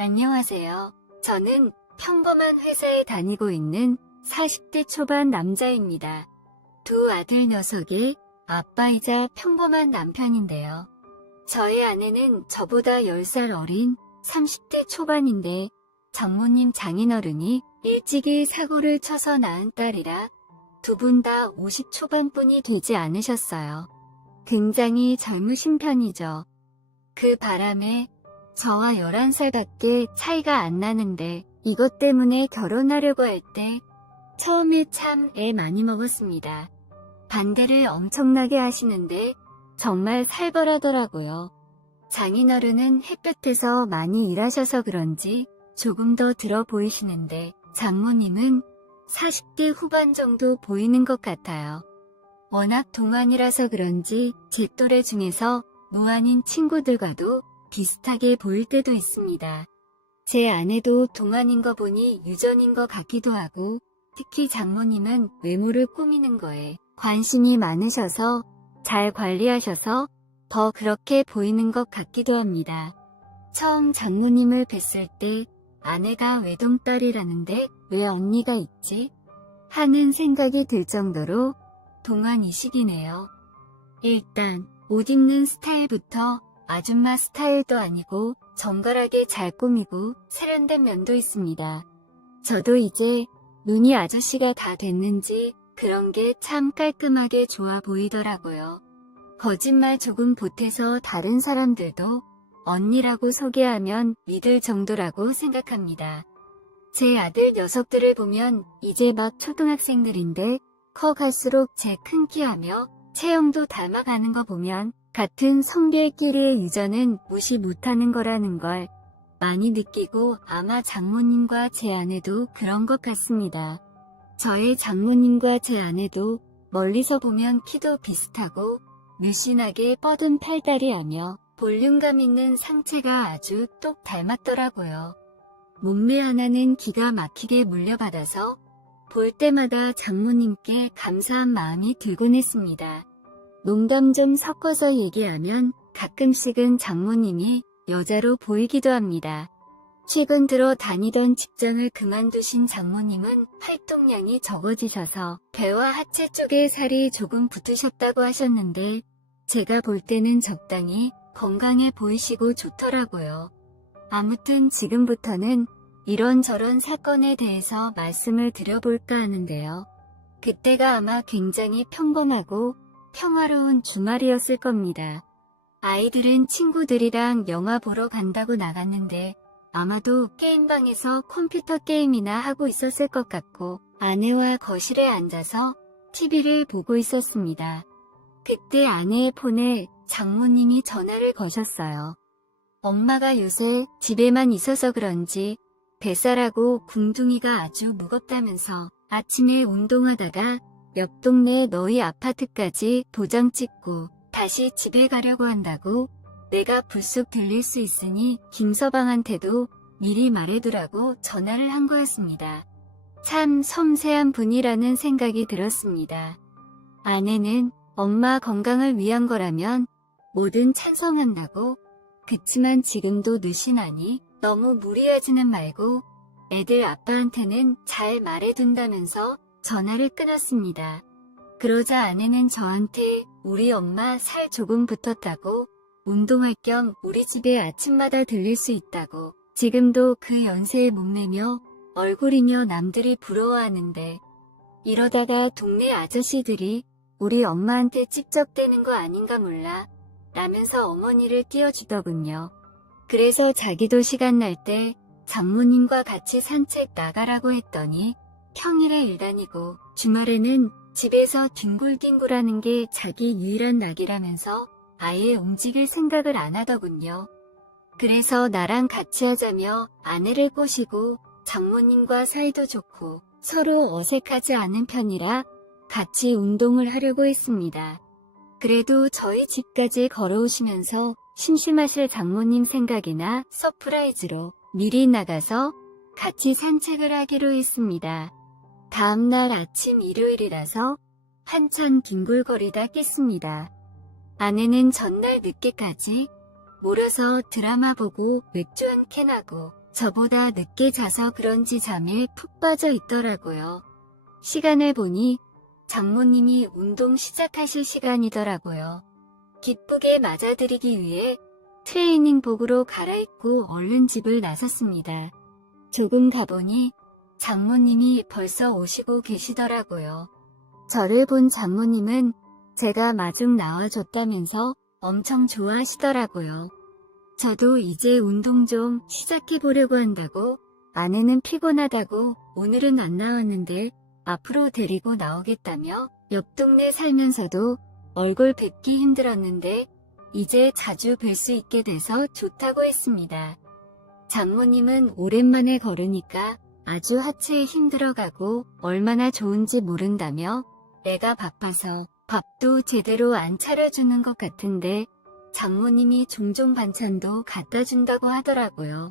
안녕하세요. 저는 평범한 회사에 다니고 있는 40대 초반 남자입니다. 두 아들 녀석의 아빠이자 평범한 남편인데요. 저의 아내는 저보다 10살 어린 30대 초반인데 장모님 장인어른이 일찍이 사고를 쳐서 낳은 딸이라 두 분 다 50 초반뿐이 되지 않으셨어요. 굉장히 젊으신 편이죠. 그 바람에 저와 11살밖에 차이가 안 나는데 이것 때문에 결혼하려고 할 때 처음에 참 애 많이 먹었습니다. 반대를 엄청나게 하시는데 정말 살벌하더라고요. 장인어른은 햇볕에서 많이 일하셔서 그런지 조금 더 들어 보이시는데 장모님은 40대 후반 정도 보이는 것 같아요. 워낙 동안이라서 그런지 제 또래 중에서 노안인 친구들과도 비슷하게 보일 때도 있습니다. 제 아내도 동안인 거 보니 유전인 것 같기도 하고 특히 장모님은 외모를 꾸미는 거에 관심이 많으셔서 잘 관리하셔서 더 그렇게 보이는 것 같기도 합니다. 처음 장모님을 뵀을 때 아내가 외동딸이라는데 왜 언니가 있지? 하는 생각이 들 정도로 동안이시기네요. 일단 옷 입는 스타일부터 아줌마 스타일도 아니고 정갈하게 잘 꾸미고 세련된 면도 있습니다. 저도 이제 눈이 아저씨가 다 됐는지 그런 게 참 깔끔하게 좋아 보이더라고요. 거짓말 조금 보태서 다른 사람들도 언니라고 소개하면 믿을 정도라고 생각합니다. 제 아들 녀석들을 보면 이제 막 초등학생들인데 커갈수록 제 큰 키하며 체형도 닮아가는 거 보면 같은 성별끼리의 유전은 무시 못하는 거라는 걸 많이 느끼고 아마 장모님과 제 아내도 그런 것 같습니다. 저의 장모님과 제 아내도 멀리서 보면 키도 비슷하고 늘씬하게 뻗은 팔다리 하며 볼륨감 있는 상체가 아주 똑 닮았더라고요. 몸매 하나는 기가 막히게 물려받아서 볼 때마다 장모님께 감사한 마음이 들곤 했습니다. 농담 좀 섞어서 얘기하면 가끔씩은 장모님이 여자로 보이기도 합니다. 최근 들어 다니던 직장을 그만두신 장모님은 활동량이 적어지셔서 배와 하체 쪽에 살이 조금 붙으셨다고 하셨는데 제가 볼 때는 적당히 건강해 보이시고 좋더라고요. 아무튼 지금부터는 이런저런 사건에 대해서 말씀을 드려볼까 하는데요. 그때가 아마 굉장히 평범하고 평화로운 주말이었을 겁니다. 아이들은 친구들이랑 영화 보러 간다고 나갔는데 아마도 게임방에서 컴퓨터 게임이나 하고 있었을 것 같고 아내와 거실에 앉아서 TV를 보고 있었습니다. 그때 아내의 폰에 장모님이 전화를 거셨어요. 엄마가 요새 집에만 있어서 그런지 뱃살하고 궁둥이가 아주 무겁다면서 아침에 운동하다가 옆 동네 너희 아파트까지 도장 찍고 다시 집에 가려고 한다고 내가 불쑥 들릴 수 있으니 김서방한테도 미리 말해두라고 전화를 한 거였습니다. 참 섬세한 분이라는 생각이 들었습니다. 아내는 엄마 건강을 위한 거라면 뭐든 찬성한다고 그치만 지금도 느신하니 너무 무리하지는 말고 애들 아빠한테는 잘 말해둔다면서 전화를 끊었습니다. 그러자 아내는 저한테 우리 엄마 살 조금 붙었다고 운동할 겸 우리 집에 아침마다 들릴 수 있다고 지금도 그 연세의 몸매며 얼굴이며 남들이 부러워하는데 이러다가 동네 아저씨들이 우리 엄마한테 찝적대는 거 아닌가 몰라 라면서 어머니를 띄워주더군요. 그래서 자기도 시간 날 때 장모님과 같이 산책 나가라고 했더니 평일에 일 다니고 주말에는 집에서 뒹굴뒹굴하는 게 자기 유일한 낙이라면서 아예 움직일 생각을 안 하더군요. 그래서 나랑 같이 하자며 아내를 꼬시고 장모님과 사이도 좋고 서로 어색하지 않은 편이라 같이 운동을 하려고 했습니다. 그래도 저희 집까지 걸어오시면서 심심하실 장모님 생각이나 서프라이즈로 미리 나가서 같이 산책을 하기로 했습니다. 다음날 아침 일요일이라서 한참 뒹굴거리다 깼습니다. 아내는 전날 늦게까지 몰아서 드라마 보고 맥주 한 캔 하고 저보다 늦게 자서 그런지 잠에 푹 빠져 있더라고요. 시간을 보니 장모님이 운동 시작하실 시간이더라고요. 기쁘게 맞아들이기 위해 트레이닝복으로 갈아입고 얼른 집을 나섰습니다. 조금 가보니 장모님이 벌써 오시고 계시더라고요. 저를 본 장모님은 제가 마중 나와줬다면서 엄청 좋아하시더라고요. 저도 이제 운동 좀 시작해보려고 한다고 아내는 피곤하다고 오늘은 안 나왔는데 앞으로 데리고 나오겠다며 옆 동네 살면서도 얼굴 뵙기 힘들었는데 이제 자주 뵐 수 있게 돼서 좋다고 했습니다. 장모님은 오랜만에 걸으니까 아주 하체에 힘들어가고 얼마나 좋은지 모른다며 내가 바빠서 밥도 제대로 안 차려주는 것 같은데 장모님이 종종 반찬도 갖다 준다고 하더라고요.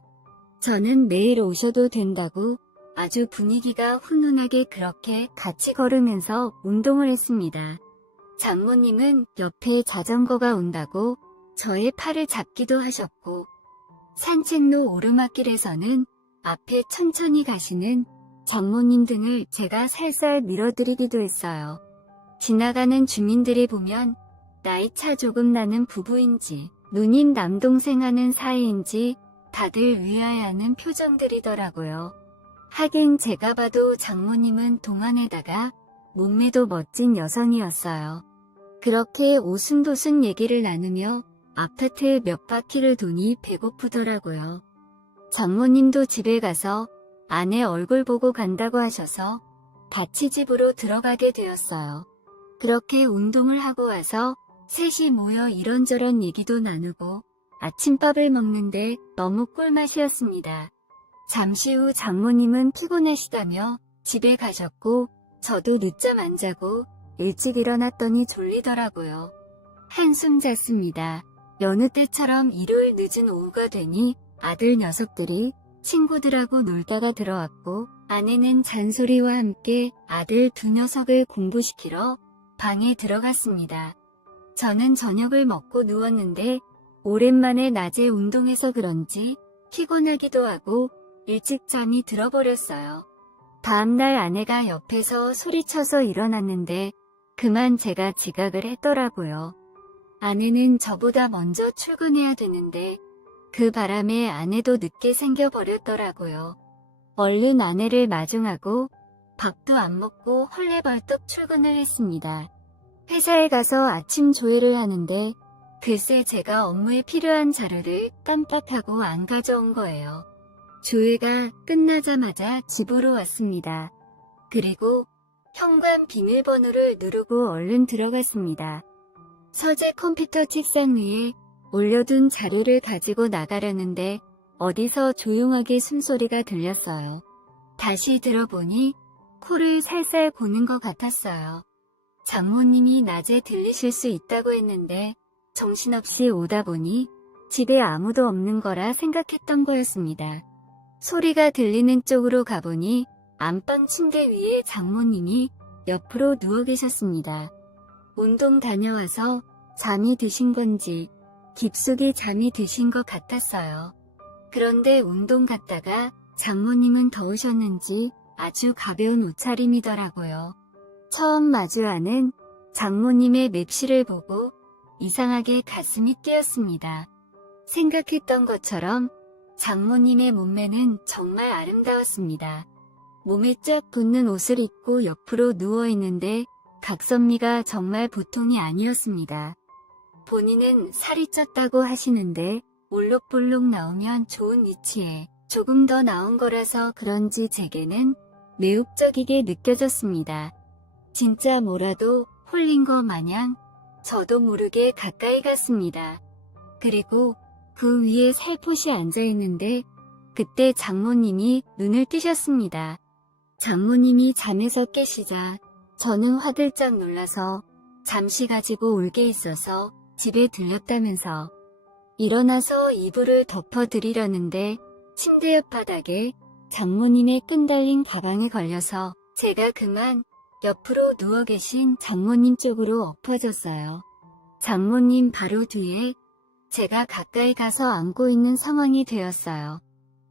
저는 매일 오셔도 된다고 아주 분위기가 훈훈하게 그렇게 같이 걸으면서 운동을 했습니다. 장모님은 옆에 자전거가 온다고 저의 팔을 잡기도 하셨고 산책로 오르막길에서는 앞에 천천히 가시는 장모님 등을 제가 살살 밀어드리기도 했어요. 지나가는 주민들이 보면 나이 차 조금 나는 부부인지 누님 남동생 하는 사이인지 다들 위하여하는 표정들이더라고요. 하긴 제가 봐도 장모님은 동안에다가 몸매도 멋진 여성이었어요. 그렇게 오순도순 얘기를 나누며 아파트 몇 바퀴를 도니 배고프더라고요. 장모님도 집에 가서 아내 얼굴 보고 간다고 하셔서 같이 집으로 들어가게 되었어요. 그렇게 운동을 하고 와서 셋이 모여 이런저런 얘기도 나누고 아침밥을 먹는데 너무 꿀맛이었습니다. 잠시 후 장모님은 피곤하시다며 집에 가셨고 저도 늦잠 안 자고 일찍 일어났더니 졸리더라고요. 한숨 잤습니다. 여느 때처럼 일요일 늦은 오후가 되니 아들 녀석들이 친구들하고 놀다가 들어왔고 아내는 잔소리와 함께 아들 두 녀석을 공부시키러 방에 들어갔습니다. 저는 저녁을 먹고 누웠는데 오랜만에 낮에 운동해서 그런지 피곤하기도 하고 일찍 잠이 들어버렸어요. 다음날 아내가 옆에서 소리쳐서 일어났는데 그만 제가 지각을 했더라고요. 아내는 저보다 먼저 출근해야 되는데 그 바람에 아내도 늦게 생겨버렸더라고요. 얼른 아내를 마중하고 밥도 안 먹고 헐레벌떡 출근을 했습니다. 회사에 가서 아침 조회를 하는데 글쎄 제가 업무에 필요한 자료를 깜빡하고 안 가져온 거예요. 조회가 끝나자마자 집으로 왔습니다. 그리고 현관 비밀번호를 누르고 얼른 들어갔습니다. 서재 컴퓨터 책상 위에 올려둔 자료를 가지고 나가려는데 어디서 조용하게 숨소리가 들렸어요. 다시 들어보니 코를 살살 고는 것 같았어요. 장모님이 낮에 들리실 수 있다고 했는데 정신없이 오다 보니 집에 아무도 없는 거라 생각했던 거였습니다. 소리가 들리는 쪽으로 가보니 안방 침대 위에 장모님이 옆으로 누워 계셨습니다. 운동 다녀와서 잠이 드신 건지 깊숙이 잠이 드신 것 같았어요. 그런데 운동 갔다가 장모님은 더우셨는지 아주 가벼운 옷차림이더라고요. 처음 마주하는 장모님의 맵시를 보고 이상하게 가슴이 뛰었습니다. 생각했던 것처럼 장모님의 몸매는 정말 아름다웠습니다. 몸에 쫙 붙는 옷을 입고 옆으로 누워있는데 각선미가 정말 보통이 아니었습니다. 본인은 살이 쪘다고 하시는데 올록볼록 나오면 좋은 위치에 조금 더 나온 거라서 그런지 제게는 매혹적이게 느껴졌습니다. 진짜 뭐라도 홀린 거 마냥 저도 모르게 가까이 갔습니다. 그리고 그 위에 살포시 앉아있는데 그때 장모님이 눈을 뜨셨습니다. 장모님이 잠에서 깨시자 저는 화들짝 놀라서 잠시 가지고 울게 있어서 집에 들렸다면서 일어나서 이불을 덮어드리려는데 침대 옆 바닥에 장모님의 끈 달린 가방에 걸려서 제가 그만 옆으로 누워 계신 장모님 쪽으로 엎어졌어요. 장모님 바로 뒤에 제가 가까이 가서 안고 있는 상황이 되었어요.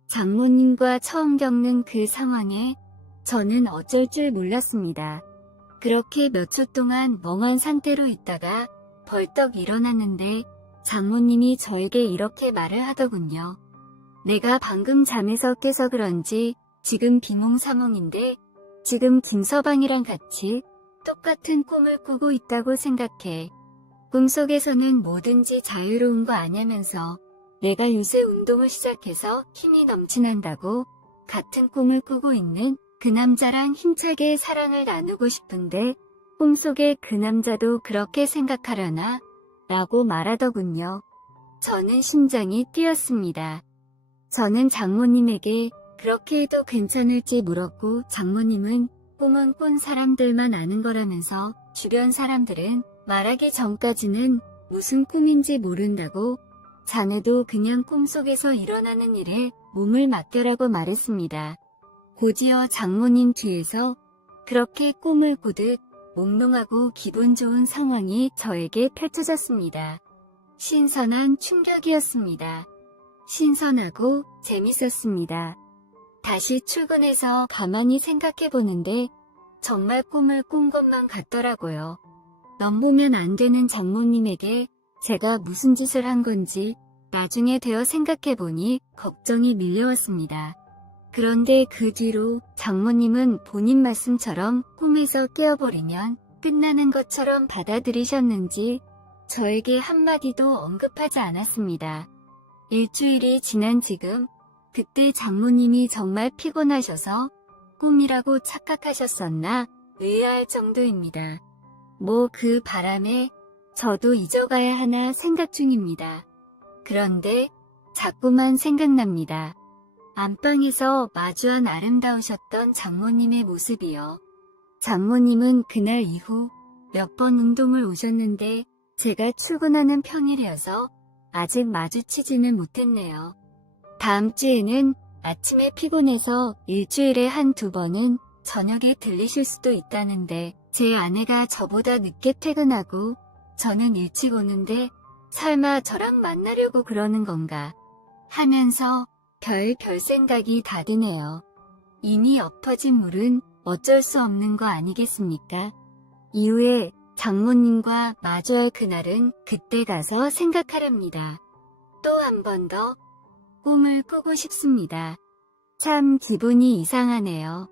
장모님과 처음 겪는 그 상황에 저는 어쩔 줄 몰랐습니다. 그렇게 몇 초 동안 멍한 상태로 있다가 벌떡 일어났는데 장모님이 저에게 이렇게 말을 하더군요. 내가 방금 잠에서 깨서 그런지 지금 비몽사몽인데 지금 김서방이랑 같이 똑같은 꿈을 꾸고 있다고 생각해. 꿈속에서는 뭐든지 자유로운 거 아냐면서 내가 요새 운동을 시작해서 힘이 넘친다고 같은 꿈을 꾸고 있는 그 남자랑 힘차게 사랑을 나누고 싶은데 꿈속에 그 남자도 그렇게 생각하려나? 라고 말하더군요. 저는 심장이 뛰었습니다. 저는 장모님에게 그렇게 해도 괜찮을지 물었고 장모님은 꿈은 꾼 사람들만 아는 거라면서 주변 사람들은 말하기 전까지는 무슨 꿈인지 모른다고 자네도 그냥 꿈속에서 일어나는 일에 몸을 맡겨라고 말했습니다. 곧이어 장모님 뒤에서 그렇게 꿈을 꾸듯 몽롱하고 기분 좋은 상황이 저에게 펼쳐졌습니다. 신선한 충격이었습니다. 신선하고 재밌었습니다. 다시 출근해서 가만히 생각해보는데 정말 꿈을 꾼 것만 같더라고요. 넘보면 안 되는 장모님에게 제가 무슨 짓을 한 건지 나중에 되어 생각해보니 걱정이 밀려왔습니다. 그런데 그 뒤로 장모님은 본인 말씀처럼 꿈에서 깨어버리면 끝나는 것처럼 받아들이셨는지 저에게 한마디도 언급하지 않았습니다. 일주일이 지난 지금 그때 장모님이 정말 피곤하셔서 꿈이라고 착각하셨었나 의아할 정도입니다. 뭐 그 바람에 저도 잊어가야 하나 생각 중입니다. 그런데 자꾸만 생각납니다. 안방에서 마주한 아름다우셨던 장모님의 모습이요. 장모님은 그날 이후 몇 번 운동을 오셨는데 제가 출근하는 평일이어서 아직 마주치지는 못했네요. 다음 주에는 아침에 피곤해서 일주일에 한두 번은 저녁에 들리실 수도 있다는데 제 아내가 저보다 늦게 퇴근하고 저는 일찍 오는데 설마 저랑 만나려고 그러는 건가 하면서 별 생각이 다 드네요. 이미 엎어진 물은 어쩔 수 없는 거 아니겠습니까? 이후에 장모님과 마주할 그날은 그때 가서 생각하렵니다. 또 한 번 더 꿈을 꾸고 싶습니다. 참 기분이 이상하네요.